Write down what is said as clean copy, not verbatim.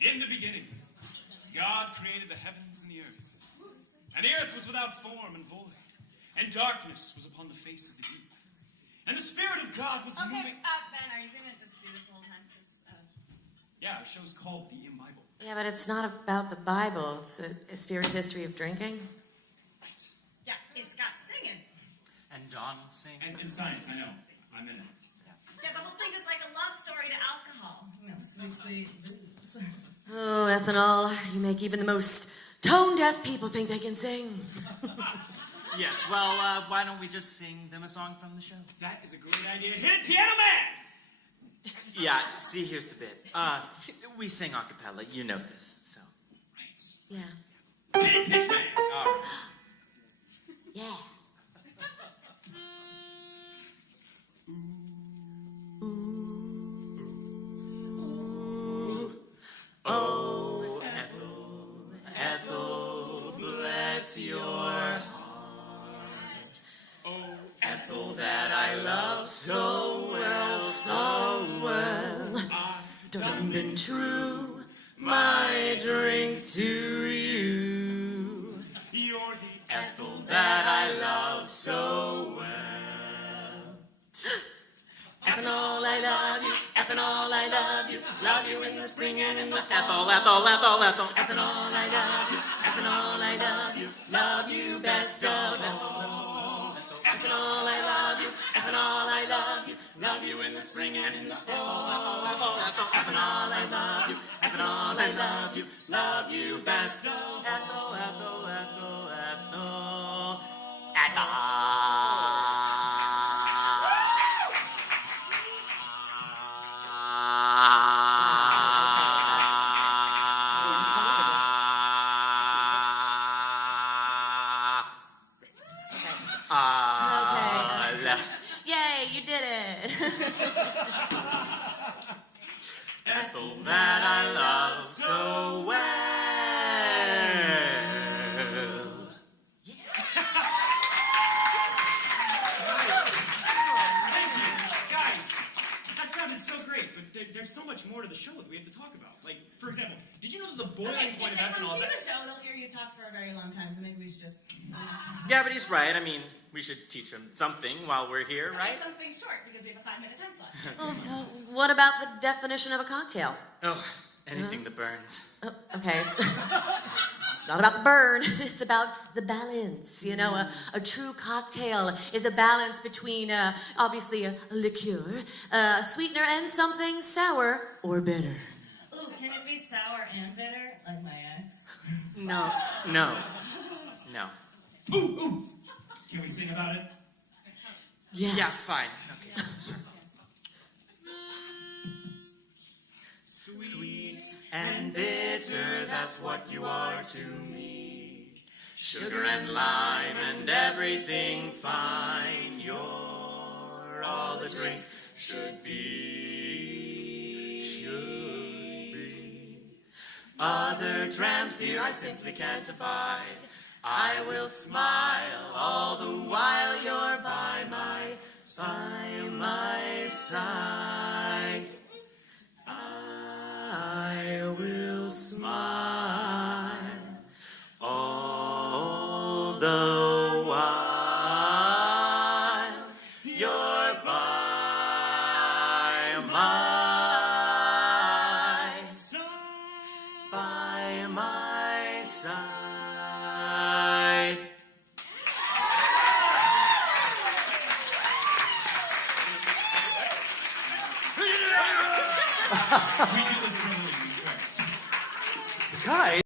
In the beginning, God created the heavens and the earth. And the earth was without form and void. And darkness was upon the face of the deep. And the Spirit of God was moving... Ben, are you going to just do this the whole time? Yeah, our show's called the Imbible. Yeah, but it's not about the Bible. It's a spirited history of drinking. Right. Yeah, it's got singing. And Don will sing. And science, I know. I'm in it. Yeah, the whole thing is like a love story to alcohol. You know, sweet booze. Oh, ethanol, you make even the most tone-deaf people think they can sing. Yes, well, why don't we just sing them a song from the show? That is a great idea. Hit it, Piano Man! Yeah, see, here's the bit. We sing a cappella, you know this, so. Right. Yeah. Hit it, Pitch Man! All right. Yeah. Oh, Ethel, bless your heart. Oh, Ethel that I love so well, so well. Done been true, my drink to you. you're the Ethel that I love so well. Ethanol, I love you. Ethanol, I love you. Love you in the spring and in the fall. Ethel. Ethanol, I love you. Ethanol, I love you. Love you best of all. Ethanol, I love you. Ethanol, I love you. Love you in the spring and in the fall. Ethanol, I love you. Ethanol, I love you. Love you best of all. Yay, you did it. Ethel that I love so well. Thank you. Guys, that sounded so great, but there's so much more to the show that we have to talk about. Like, for example, did you know that the boiling point of ethanol is... If they come see the show, they'll hear you talk for a very long time, so maybe we should just... Yeah, but he's right. I mean, we should teach him something while we're here, right? Something short, because we have a 5-minute time slot. What about the definition of a cocktail? Oh, anything that burns. Oh, okay, it's not about the burn. It's about the balance. You know, a true cocktail is a balance between, obviously, a liqueur, a sweetener, and something sour or bitter. Ooh, can it be sour and bitter, like my ex? No. Ooh! Can we sing about it? Yes. Yeah, fine. Okay. Sweet and bitter, that's what you are to me. Sugar and lime and everything fine. You're all the drink should be. Other drams, dear, I simply can't abide. I will smile all the while you're by my side. I will smile all the while you're by my side. We do this regularly, we swear. Guys.